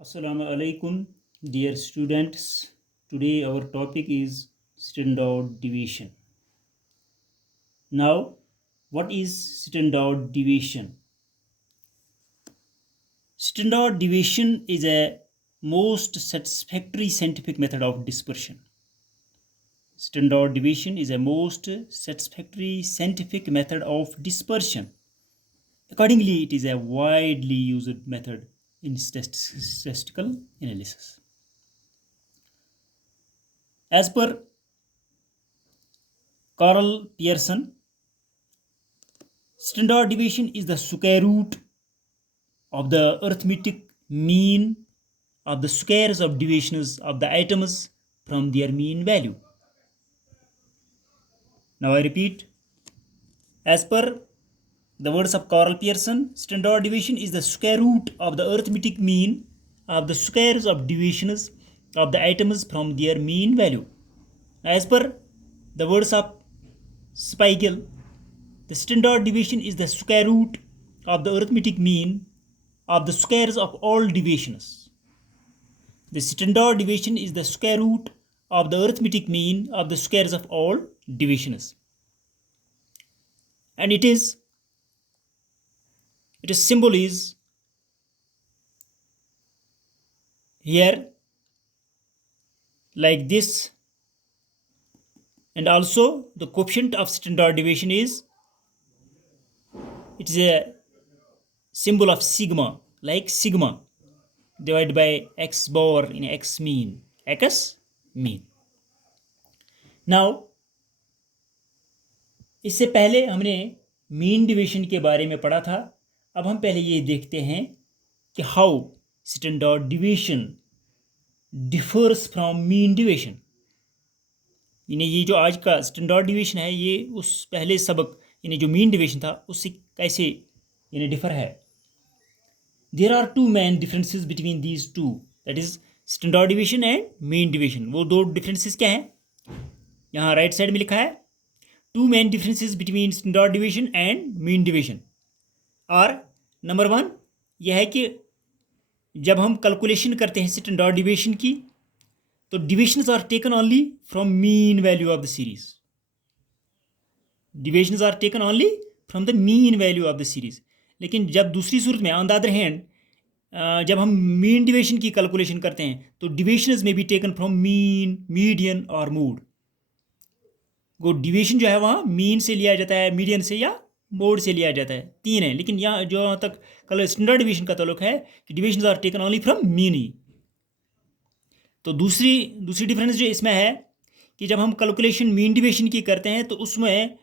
Assalamu alaikum, dear students. Today our topic is standard deviation. Now, what is standard deviation? Standard deviation is a most satisfactory scientific method of dispersion. Standard deviation is a most satisfactory scientific method of dispersion. Accordingly, it is a widely used method in statistical analysis. As per Carl Pearson, standard deviation is the square root of the arithmetic mean of the squares of deviations of the items from their mean value. Now I repeat, as per the words of Carl Pearson, standard deviation is the square root of the arithmetic mean of the squares of deviations of the items from their mean value. As per the words of Spiegel, the standard deviation is the square root of the arithmetic mean of the squares of all deviations. The standard deviation is the square root of the arithmetic mean of the squares of all deviations. And its symbol is here like this. And also the coefficient of standard deviation is, it is a symbol of sigma, like sigma divided by x bar in x mean. Now, इससे पहले हमने mean division के बारे में पढ़ा था. अब हम पहले ये देखते हैं कि how standard division differs from mean division. यानी ये जो आज का स्टैंडर्ड डिवीजन है ये उस पहले सबक यानी जो मीन डिवीजन था उससे कैसे यानी डिफर है. There are two main differences between these two, that is standard division and mean division. वो दो डिफरेंसेस क्या हैं? यहाँ राइट साइड में लिखा है, two main differences between standard deviation and mean division और नंबर वन यह है कि जब हम कैलकुलेशन करते हैं स्टैंडर्ड डिविएशन की तो deviations are taken only from mean value of the series. Deviations are taken only from the mean value of the series. लेकिन जब दूसरी सूरत में ऑन द अदर हैंड जब हम मीन डिविएशन की कैलकुलेशन करते हैं तो डिविएशंस में be taken from mean, median और मोड. वो डिवीजन जो है वहाँ मीन से लिया जाता है, मीडियन से या मोड से लिया जाता है. तीन है. लेकिन यहाँ जो तक कल स्टैंडर्ड डिवीजन का ताल्लुक है कि division are taken only from mean ही. तो दूसरी डिफरेंस जो इसमें है कि जब हम कैलकुलेशन मीन डिवीजन की करते हैं तो उसमें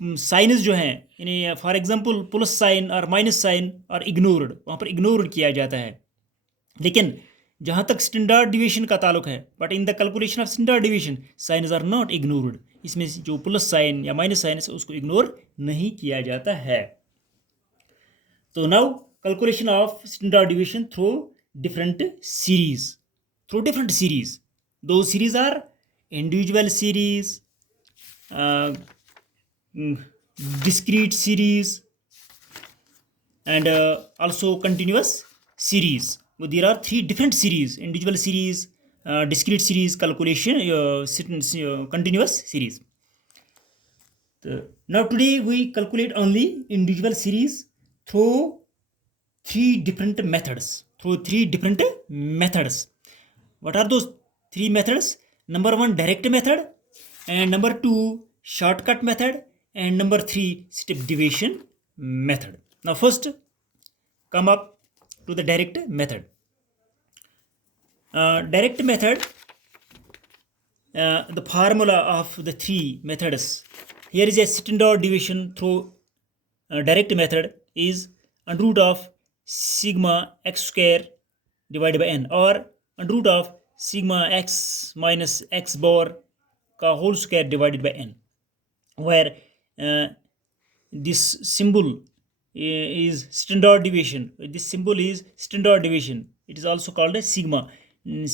साइनस जो हैं यानी फॉर एग्जांपल प्लस साइन और माइनस साइन और इग्नोर्ड, वहाँ पर इग्नोर किया जाता है. लेकिन जहाँ तक स्टैंडर्ड डिवीजन का ताल्लुक है, but in the calculation of standard deviation signs are not ignored. इसमें जो प्लस साइन या माइनस साइन है उसको इग्नोर नहीं किया जाता है. तो now calculation of standard deviation through different series. दो series are individual series, discrete series and also continuous series. So there are three different series: individual series, discrete series, calculation, continuous series. Now today we calculate only individual series through three different methods. What are those three methods? Number one, direct method, and number two, shortcut method, and number three, step deviation method. Now first come up to the direct method. Direct method, the formula of the three methods. Here is a standard deviation through direct method is under root of sigma x square divided by n, or under root of sigma x minus x bar का whole square divided by n, where this symbol is standard deviation. This symbol is standard deviation. It is also called as sigma.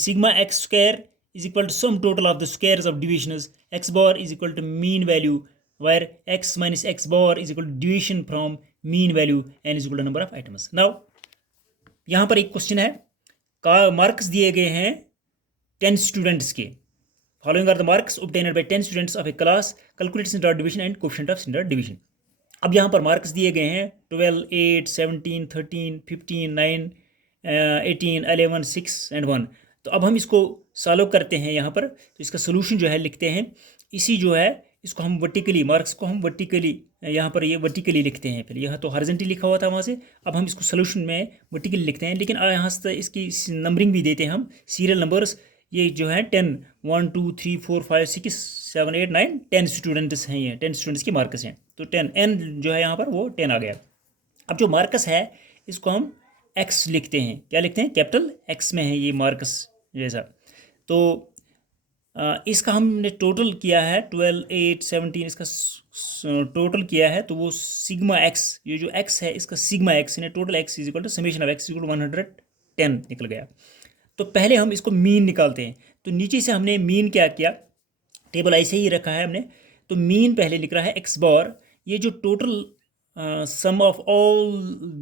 Sigma x square is equal to sum total of the squares of deviations. X bar is equal to mean value, where x minus x bar is equal to deviation from mean value, n is equal to number of items. Now यहाँ पर एक question है का marks दिए गए हैं 10 students के। Following are the marks obtained by 10 students of a class, calculate standard division and coefficient of standard division. अब यहाँ पर मार्क्स दिए गए हैं 12, 8, 17, 13, 15, 9, 18, 11, 6 एंड 1। तो अब हम इसको सॉल्व करते हैं यहाँ पर। तो इसका सोल्यूशन जो है लिखते हैं, इसी जो है इसको हम वर्टिकली, मार्क्स को हम वर्टिकली यहाँ पर ये वर्टिकली लिखते हैं। फिर यहाँ तो हॉरिजॉन्टली लिखा हुआ था वहाँ से, अब हम इसको सोल्यूशन में वर्टिकली लिखते हैं। लेकिन यहाँ से इसकी नंबरिंग भी देते हैं हम, सीरियल नंबर्स। ये जो है 10, 1, 2, 3, 4, 5, 6, 7, 8, 9, 10 स्टूडेंट्स हैं, ये 10 स्टूडेंट्स के मार्क्स हैं। तो 10 n जो है यहाँ पर वो 10 आ गया। अब जो मार्क्स है इसको हम x लिखते हैं। क्या लिखते हैं? कैपिटल x में है ये मार्क्स जैसा। तो इसका हमने टोटल किया है 12, 8, 17, इसका टोटल किया है। तो वो सिग्मा x, ये जो x है इसका सिग्मा x ने total x is equal to summation of x equal to 110 निकल गया। तो पहले हम इसको मीन निकालते हैं। तो नीचे से हमने मीन क्या किया, टेबल ऐसे ही रखा है हमने। तो मीन पहले लिख रहा है x बार, ये जो total sum of all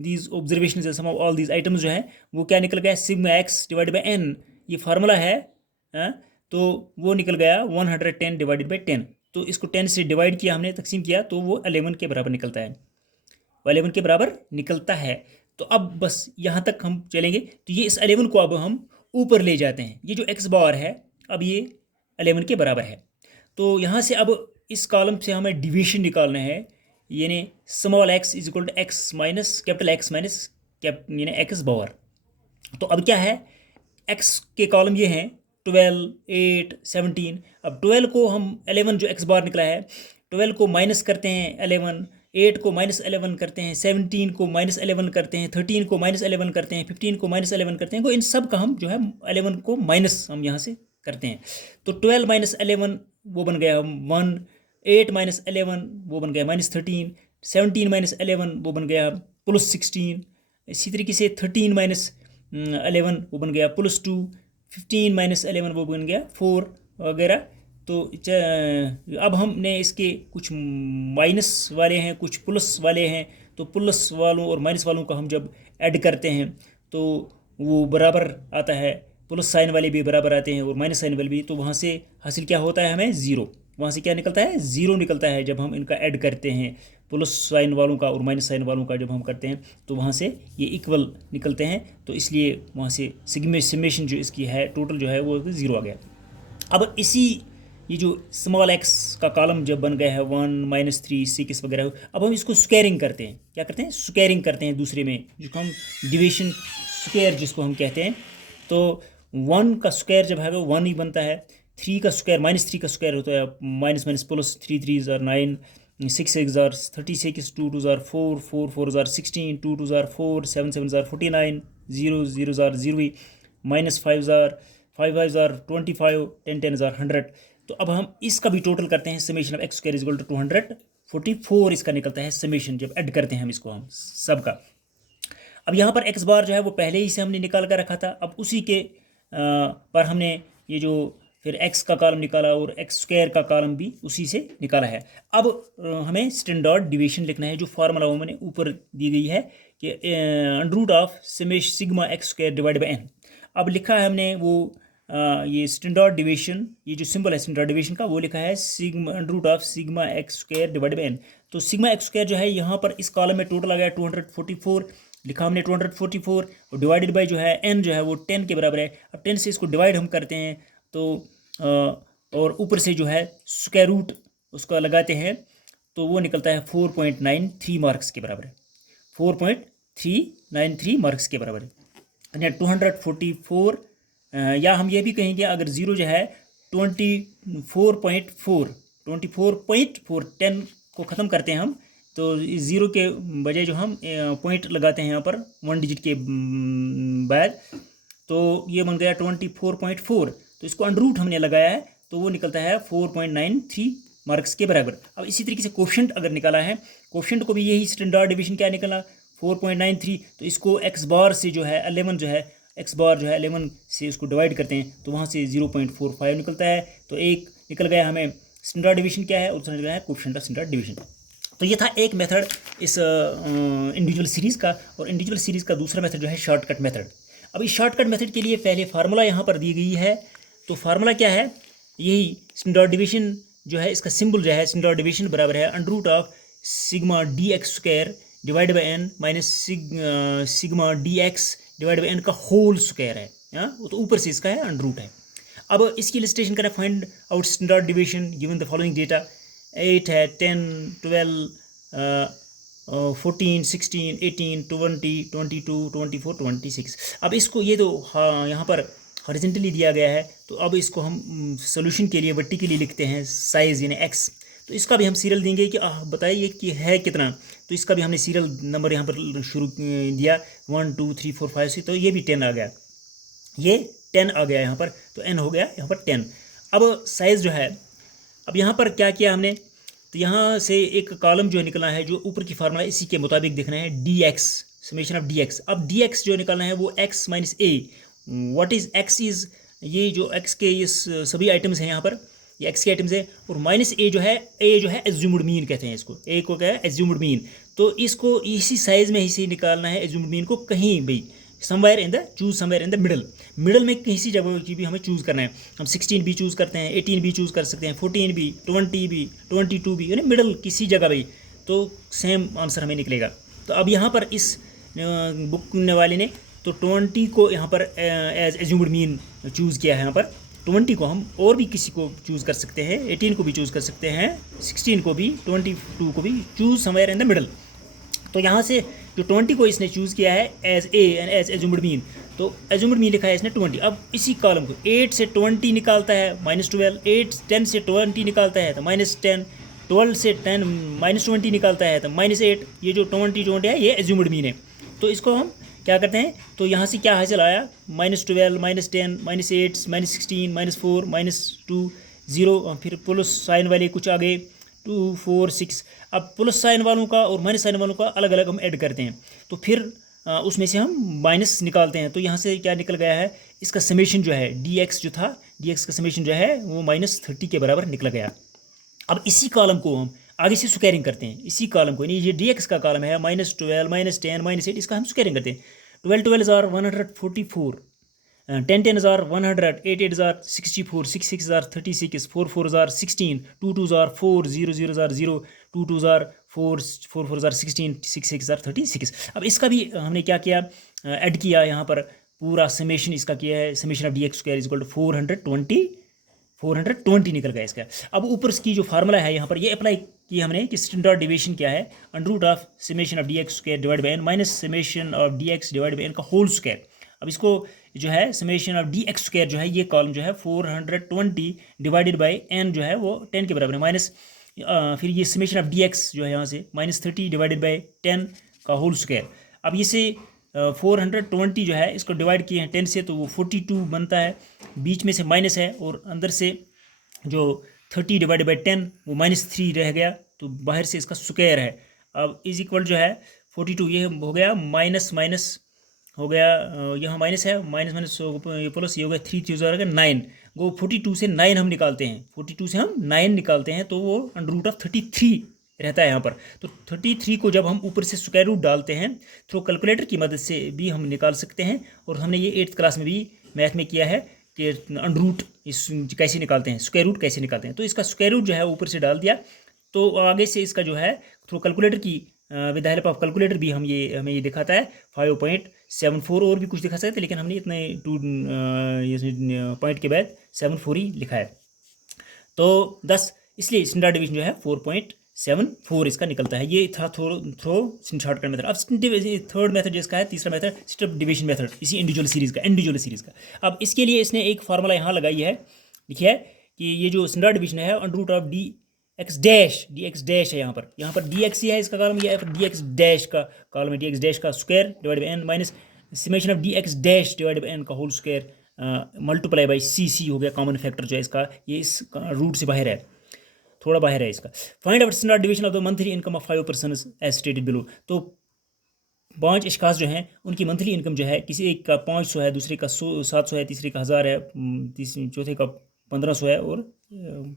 these observations है, सम ऑफ ऑल दीज आइटम्स जो है वो क्या निकल गया, sigma x divide by n, ये फार्मूला है। तो वो निकल गया 110 डिवाइडेड बाई 10। तो इसको 10 से डिवाइड किया हमने, तकसीम किया, तो वो 11 के बराबर निकलता है, वो 11 के बराबर निकलता है। तो अब बस यहाँ तक हम चलेंगे। तो ये इस 11 को अब हम ऊपर ले जाते हैं। ये जो x बार है अब ये 11 के बराबर है। तो यहाँ से अब इस कॉलम से हमें डिवीजन निकालना है, यानी small x is equal to x minus capital x minus यानी x बार। तो अब क्या है, x के कॉलम ये हैं 12, 8, 17। अब 12 को हम 11 जो x बार निकला है, 12 को माइनस करते हैं 11, 8 को माइनस 11 करते हैं, 17 को माइनस 11 करते हैं, 13 को माइनस 11 करते हैं, 15 को माइनस 11 करते हैं। तो इन सब का हम जो है 11 को माइनस हम यहाँ से करते हैं। तो 12 माइनस 11 वो बन गया 1, 8 माइनस 11 वो बन गया -13, 17 माइनस 11 वो बन गया +16। इसी तरीके से 13 माइनस 11 वो बन गया +2, 15 माइनस 11 वो बन गया 4 वगैरह। तो अब हमने इसके कुछ माइनस वाले हैं, कुछ प्लस वाले हैं। तो प्लस वालों और माइनस वालों का हम जब ऐड करते हैं तो वो बराबर आता है, प्लस साइन वाले भी बराबर आते हैं और माइनस साइन वाले भी। तो वहाँ से हासिल क्या होता है हमें, ज़ीरो। वहाँ से क्या निकलता है, ज़ीरो निकलता है जब हम इनका ऐड करते हैं, प्लस साइन वालों का और माइनस साइन वालों का जब हम करते हैं तो वहाँ से ये इक्वल निकलते हैं। तो इसलिए वहाँ से सिग्मेशन जो इसकी है टोटल जो है वो 0 आ गया। अब इसी ये जो स्मॉल x का कॉलम जब बन गया है 1, -3, 6 वगैरह, अब हम इसको स्क्वायरिंग करते हैं। क्या करते हैं, स्क्वायरिंग करते हैं दूसरे में, जिसको हम डिविजन स्क्वायर जिसको हम कहते हैं। तो 1 का स्क्वायर जब है वो 1 ही बनता है। 3 का स्क्वायर -3 का स्क्वायर होता है माइनस प्लस, 3 3 ज़ार 9, 6 6 ज़ार 36, 2 2 ज़ार 4, 4 4 ज़ार 16, 2 2 ज़ार 4, 7 7 ज़ार 49, 0 0 ज़ार 0, -5 ज़ार 5 5 ज़ार 25, 10 10 ज़ार 100। तो अब हम इसका भी टोटल करते हैं, summation of x square is equal to 244 इसका निकलता है समेशन, जब ऐड करते हैं हम इसको हम सब का। अब यहाँ पर x बार जो है वो पहले ही से हमने निकाल कर रखा था। अब उसी के पर हमने ये जो फिर x का कॉलम निकाला और x स्क्वायर का कॉलम भी उसी से निकाला है। अब हमें स्टैंडर्ड डिवीजन लिखना है, जो फार्मूला वो मैंने ऊपर दी गई है कि under of sigma x square divide by n। अब लिखा है हमने वो ये स्टैंडर्ड डिवीजन, ये जो सिंबल है स्टैंडर्ड डिवीजन का, वो लिखा है sigma under of sigma x square divide by n। तो सिग्मा x स्क्वायर जो है यहाँ पर इस कॉलम में टोटल आ गया 244, लिखा हमने 244 और डिवाइडेड बाई जो है n जो है वो 10 के बराबर है। अब 10 से इसको डिवाइड हम करते हैं तो और ऊपर से जो है स्क्वायर रूट उसका लगाते हैं तो वो निकलता है 4.93 मार्क्स के बराबर है, 4.393 मार्क्स के बराबर है। 244 या हम ये भी कहेंगे अगर ज़ीरो जो है 24.4 10 को ख़त्म करते हैं हम, तो ज़ीरो के बजाय जो हम पॉइंट लगाते हैं यहाँ पर 1 डिजिट के बाद, तो ये बन गया 24.4। तो इसको अंडर रूट हमने लगाया है तो वो निकलता है 4.93 मार्क्स के बराबर। अब इसी तरीके से कोफिशिएंट अगर निकाला है, कोफिशिएंट को भी यही स्टैंडर्ड डिवीजन क्या निकला 4.93। तो इसको x बार से जो है 11 जो है x बार जो है 11 से उसको डिवाइड करते हैं तो वहाँ से 0.45 निकलता है। तो एक निकल गया हमें स्टैंडर्ड डिवीजन क्या है और दूसरा निकल गया है कोफिशिएंट ऑफ स्टैंडर्ड डिवीजन। तो ये था एक मेथड इस इंडिविजुअल सीरीज़ का, और इंडिविजुअल सीरीज़ का दूसरा मेथड जो है शॉर्टकट मेथड। अब इस शॉर्टकट मेथड के लिए पहले फार्मूला यहाँ पर दी गई है। तो फार्मूला क्या है, यही स्टैंडर्ड डिवीजन जो है, इसका सिंबल जो है स्टैंडर्ड डिवीजन बराबर है under root of sigma D x square divide by N minus sigma D x divide by N का होल स्क्वायर है। वो तो ऊपर से इसका है अंडर रूट है। अब इसकी इलस्ट्रेशन करें, find out standard division given the following data 8 है, 10, 12, 14, 16, 18, 20, 22, 24, 26। अब इसको ये तो हाँ यहाँ पर हॉरिजॉन्टली दिया गया है, तो अब इसको हम सोल्यूशन के लिए वर्टिकली लिखते हैं साइज़ यानी एक्स। तो इसका भी हम सीरियल देंगे कि बताइए कि है कितना। तो इसका भी हमने सीरियल नंबर यहाँ पर शुरू दिया 1 2 3 4 5 6, तो ये भी 10 आ गया, ये 10 आ गया यहाँ पर, तो n हो गया यहाँ पर 10। अब साइज़ जो है, अब यहाँ पर क्या किया हमने, तो यहाँ से एक कॉलम जो निकलना है, जो ऊपर की फार्मूला इसी के मुताबिक देखना है, d x summation of D x. अब डी एक्स जो निकलना है वो x minus A. What is x is, ये जो एक्स के ये सभी आइटम्स हैं यहाँ पर, ये एक्स के आइटम्स है, और माइनस ए जो है, ए जो है एज्यूम्ड मीन कहते हैं इसको, ए को क्या है एज्यूम्ड मीन। तो इसको इसी साइज़ में ही निकालना है एज्यूम्ड मीन को, कहीं भी somewhere in the choose somewhere in the middle में किसी जगह की भी हमें चूज़ करना है। हम 16 भी चूज़ करते हैं, 18 भी चूज़ कर सकते हैं, 14 भी, 20 भी, 22 भी, यानी मिडल किसी जगह भी, तो सेम आंसर हमें निकलेगा। तो अब यहाँ पर इस बुक वाले ने तो 20 को यहाँ पर एज एज्यूम्ड मीन चूज़ किया है। यहाँ पर 20 को हम और भी किसी को चूज़ कर सकते हैं, 18 को भी चूज़ कर सकते हैं, 16 को भी, 22 को भी, choose somewhere in the middle. तो यहाँ से जो 20 को इसने चूज़ किया है as A and as assumed mean, तो एज्यूम्ड मीन लिखा है इसने 20। अब इसी कॉलम को 8 से 20 निकालता है -12, 8 10 से 20 निकालता है तो -10, 12 से 10 -20 निकालता है तो -8। ये जो 20 है ये एज्यूम्ड मीन है। तो इसको हम क्या करते हैं, तो यहाँ से क्या हासिल आया, -12, -10, -8, -16, -4, -2, 0, फिर प्लस साइन वाले कुछ आ गए 2 4 6। अब प्लस साइन वालों का और माइनस साइन वालों का अलग अलग हम ऐड करते हैं, तो फिर उसमें से हम माइनस निकालते हैं। तो यहाँ से क्या निकल गया है, इसका समेशन जो है डी एक्स जो था, डी एक्स का समेशन जो है वो -30 के बराबर निकल गया। अब इसी कॉलम को हम आगे से स्क्वायरिंग करते हैं, इसी कॉलम को, यानी ये डी एक्स का कॉलम है -12, -10, -8, इसका हम स्क्वायरिंग करते हैं। 12 12 are 144, 10 10 are 100, 8 8 are 64, 6 6 are 36, 4 4 are 16, 2 2 are 4, 0 0 are 0, 2 2 are 4, 4 4 are 16, 6 6 are 36। अब इसका भी हमने क्या किया, ऐड किया, यहाँ पर पूरा समेशन इसका किया है, summation of D x square is equal to 420 निकल गया इसका। अब ऊपर की जो फार्मूला है यहाँ पर ये अप्लाई किया हमने कि स्टैंडर्ड डिवीजन क्या है, under root of summation of D x square divide by N minus summation of D x divide by N का होल स्क्वायर। अब इसको जो है summation of D x square जो है, ये कॉलम जो है 420 डिवाइडेड बाई एन जो है वो 10 के बराबर है, माइनस फिर ये समेशन ऑफ डी एक्स जो है यहाँ से -30 डिवाइडेड बाई 10 का होल स्क्वायर। अब इसे 420 जो है इसको डिवाइड किए हैं 10 से, तो वो 42 बनता है, बीच में से माइनस है और अंदर से जो 30 डिवाइडेड बाई 10 वो -3 रह गया, तो बाहर से इसका स्क्वायर है। अब इज इक्वल जो है 42, ये हो गया माइनस माइनस हो गया, यहाँ माइनस है, माइनस माइनस ये प्लस, ये हो गया 3 3 हो गया 9। वो 42 से 9 हम निकालते हैं, 42 से हम 9 निकालते हैं, तो वो अंडर रूट ऑफ 33 रहता है यहाँ पर। तो 33 को जब हम ऊपर से स्क्वायर रूट डालते हैं, थ्रू कैलकुलेटर की मदद से भी हम निकाल सकते हैं, और हमने ये 8th क्लास में भी मैथ में किया है कि अंडर रूट इस कैसे निकालते हैं, स्क्वायर रूट कैसे निकालते हैं। तो इसका स्क्वायर रूट जो है ऊपर से डाल दिया, तो आगे से इसका जो है थ्रू कैलकुलेटर की with the help of calculator भी हमें ये दिखाता है 5.74, और भी कुछ दिखा सकते हैं, लेकिन हमने इतने 2 पॉइंट के बाद 74 ही लिखा है। तो 10, इसलिए स्टैंडर्ड डिवीजन जो है 4.74 इसका निकलता है। ये था थ्रो शॉर्टकट मेथड। अब थर्ड मेथड जिसका है, तीसरा मेथड स्टेप डिवीजन मेथड, इसी इंडिविजुअल सीरीज़ का। अब इसके लिए इसने एक फार्मूला यहाँ लगाई है, लिखी है कि ये जो स्टैंडर्ड डिवीजन है under root of D x dash है, यहाँ पर डी एक्स ही है इसका कॉलम, या फिर डी एक्स डैश का कॉलम है, डी एक्स डैश का square divide by N minus summation of D x dash divide by N का whole square multiply by c हो गया कॉमन फैक्टर जो है इसका, ये इस रूट से बाहर है, थोड़ा बाहर है इसका। Find out standard division of the monthly income of 5 persons as stated below. तो 5 अशखास जो हैं उनकी मंथली इनकम जो है, किसी एक का 500 है, दूसरे का 700 है, तीसरे का 1000 है, चौथे का 1500 है, और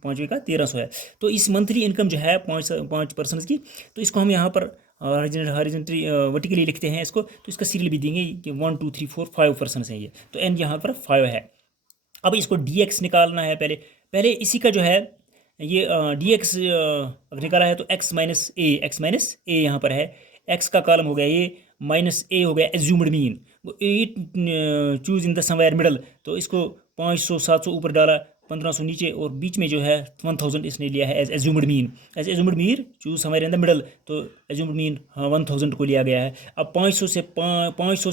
पाँचवें का 1300 है। तो इस मंथली इनकम जो है 5 पर्सनस की, तो इसको हम यहाँ पर हॉरिजॉन्टली वर्टिकली लिखते हैं इसको, तो इसका सीरियल भी देंगे कि 1 2 3 4 5 पर्सन है ये, तो n यहाँ पर 5 है। अब इसको dx निकालना है, पहले पहले इसी का जो है ये dx अगर निकाला है तो x माइनस ए यहाँ पर है, x का कॉलम हो गया ये, माइनस ए हो गया assumed mean, A choose in the somewhere middle, तो इसको 500 700 ऊपर डाला, 1500 नीचे, और बीच में जो है 1000 इसने लिया है as assumed mean choose somewhere in the middle, तो एज्यूम्ड मीन 1000 को लिया गया है। अब 500 से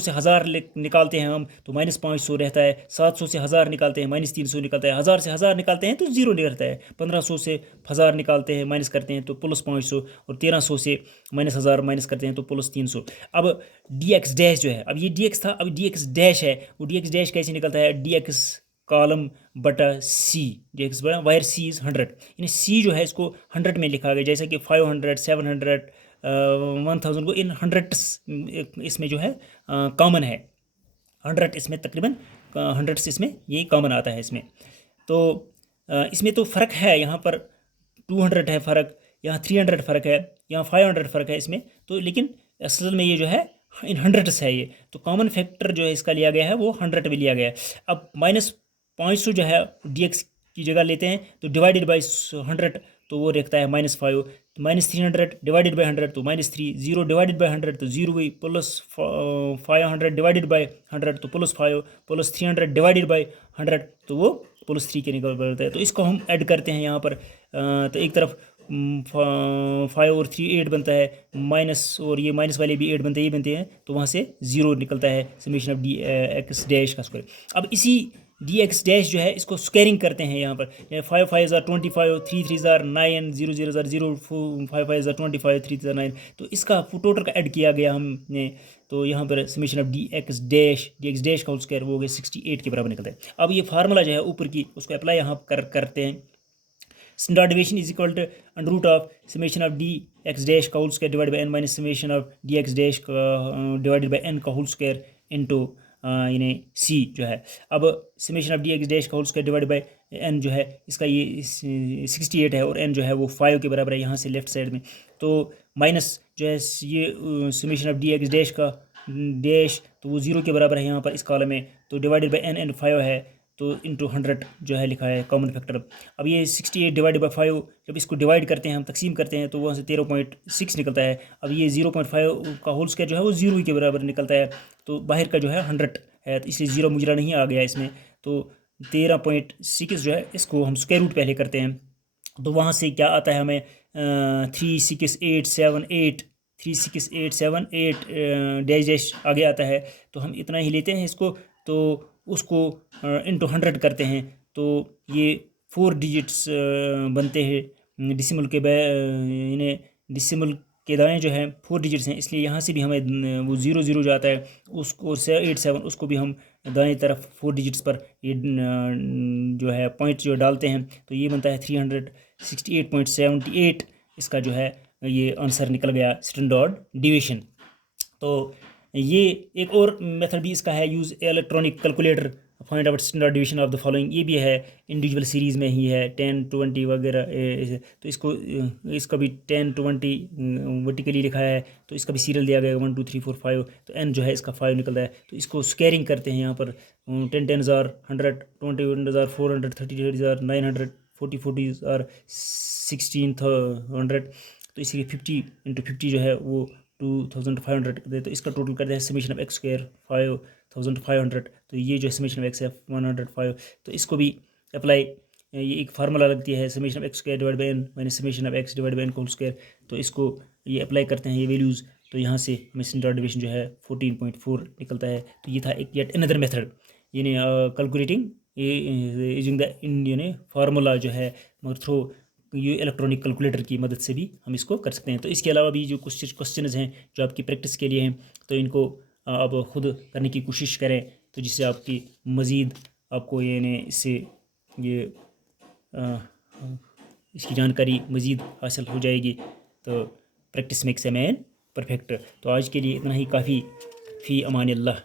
1000 निकालते हैं हम तो -500 रहता है, 700 से 1000 निकालते हैं -300 निकलता है, 1000 से 1000 निकालते हैं तो 0 रहता है, 1500 से 1000 निकालते हैं माइनस करते हैं तो +500, और 1300 से -1000 माइनस करते हैं तो +300। अब dx डैश जो है, अब ये dx था, अब dx डैश है, वो dx डैश कैसे निकलता है, dx कॉलम बटा सी, dx बटा वायर c इज़ 100, यानी c जो है इसको 100 में लिखा गया, जैसा कि 500 700 1000 को इन 100 इसमें जो है कॉमन है, 100 इसमें तकरीबन 100 इसमें ये कॉमन आता है इसमें। तो इसमें तो फ़र्क है, यहाँ पर 200 है फ़र्क, यहाँ 300 फ़र्क है, यहाँ 500 फ़र्क है इसमें, तो लेकिन असल में ये जो है इन 100 है ये, तो कॉमन फैक्टर जो है इसका लिया गया है वो 100 भी लिया गया है। अब -500 जो है dx की जगह लेते हैं तो डिवाइडेड बाई 100, तो वो रखता है -5, तो -300 डिवाइडेड बाई 100 तो -3, 0 डिवाइडेड बाई 100 तो 0 हुई, +500 डिवाइडेड बाई 100 तो +5, +300 डिवाइडेड बाई 100 तो वो +3 के निकल पड़ता है। तो इसको हम ऐड करते हैं यहाँ पर, तो एक तरफ 5 और 3 8 बनता है, माइनस और ये माइनस वाले भी 8 बनते हैं, ये बनते हैं, तो वहाँ से 0 निकलता है, समेशन ऑफ dx डैश का स्क्वायर। अब इसी dx डैश जो है इसको स्क्वायरिंग करते हैं यहाँ पर, 5 5 25, 3 3 9, 0 0 0 5 5 25, 3 3 9, तो इसका टोटल का ऐड किया गया हमने, तो यहाँ पर समेशन ऑफ dx डैश का होल स्क्वायर वो हो गया 68 के बराबर निकलता है। अब ये फार्मूला जो है ऊपर की उसको अप्लाई यहाँ करते हैं, standard deviation is equal to under root of summation of dx dash का whole square divide by n minus summation of dx dash का डिवाइडेड बाई n का होल स्क्वायर इनटू यानी c जो है। अब समेशन ऑफ dx डैश का whole square divide by n जो है इसका ये 68 है, और n जो है वो 5 के बराबर है यहाँ से लेफ्ट साइड में, तो माइनस जो है ये समेशन ऑफ dx डैश का डैश, तो वो 0 के बराबर है यहाँ पर इस कॉलम में, तो डिवाइडेड बाई n एंड 5 है, तो इंटू 100 जो है लिखा है कॉमन फैक्टर। अब ये 68 डिवाइडेड बाई 5, जब इसको डिवाइड करते हैं हम तकसीम करते हैं तो वहाँ से 13.6 निकलता है। अब ये 0.5 का होल स्क्वायर जो है वो 0 के बराबर निकलता है, तो बाहर का जो है 100 है, तो इसलिए 0 मुजरा नहीं आ गया इसमें, तो 13.6 जो है इसको हम स्क्वायर रूट पहले करते हैं, तो वहाँ से क्या आता है हमें 36878 डैश डैश आगे आता है, तो हम इतना ही लेते हैं इसको, तो उसको इंटू 100 करते हैं, तो ये 4 डिजिट्स बनते हैं, डिसिमल के इन्हें डिसिमल के दाएँ जो हैं 4 डिजिट्स हैं, इसलिए यहाँ से भी हमें वो 0 0 जो आता है उसको 87 उसको भी हम दाएं तरफ 4 डिजिट्स पर ये जो है पॉइंट जो डालते हैं, तो ये बनता है 368.78 इसका जो है ये आंसर निकल गया स्टैंडर्ड डिवीजन। तो ये एक और मेथड भी इसका है, use electronic calculator find out standard division of the following, ये भी है इंडिविजुअल सीरीज़ में ही है 10 20 वगैरह, तो इसका भी 10 20 वर्टिकली लिखा है, तो इसका भी सीरियल दिया गया 1 2 3 4 5, तो n जो है इसका 5 निकलता है, तो इसको स्क्वायरिंग करते हैं यहाँ पर 10 10,000 100 20,000 400 30,000 900 40,000 16,100, तो इसलिए 50 × 50 जो है वो 2500 दे, तो इसका टोटल करते हैं समेशन ऑफ x स्क्वायर 5500, तो ये जो समेशन ऑफ x है 105, तो इसको भी अप्लाई, ये एक फार्मूला लगती है summation of x square divide by n minus summation of x divide by n whole square, तो इसको ये अप्लाई करते हैं ये वैल्यूज़, तो यहाँ से हमें स्टैंडर्ड डिवीजन जो है 14.4 निकलता है। तो ये था एक येट अनदर मेथड यानी calculating using the Indian formula जो है, मगर थ्रू ये इलेक्ट्रॉनिक कैलकुलेटर की मदद से भी हम इसको कर सकते हैं। तो इसके अलावा भी जो कुछ क्वेश्चंस हैं जो आपकी प्रैक्टिस के लिए हैं, तो इनको आप ख़ुद करने की कोशिश करें, तो जिससे आपकी मज़ीद आपको ये इससे ये इसकी जानकारी मज़ीद हासिल हो जाएगी। तो practice makes a man perfect. तो आज के लिए इतना ही काफ़ी। फ़ी अमान अल्लाह।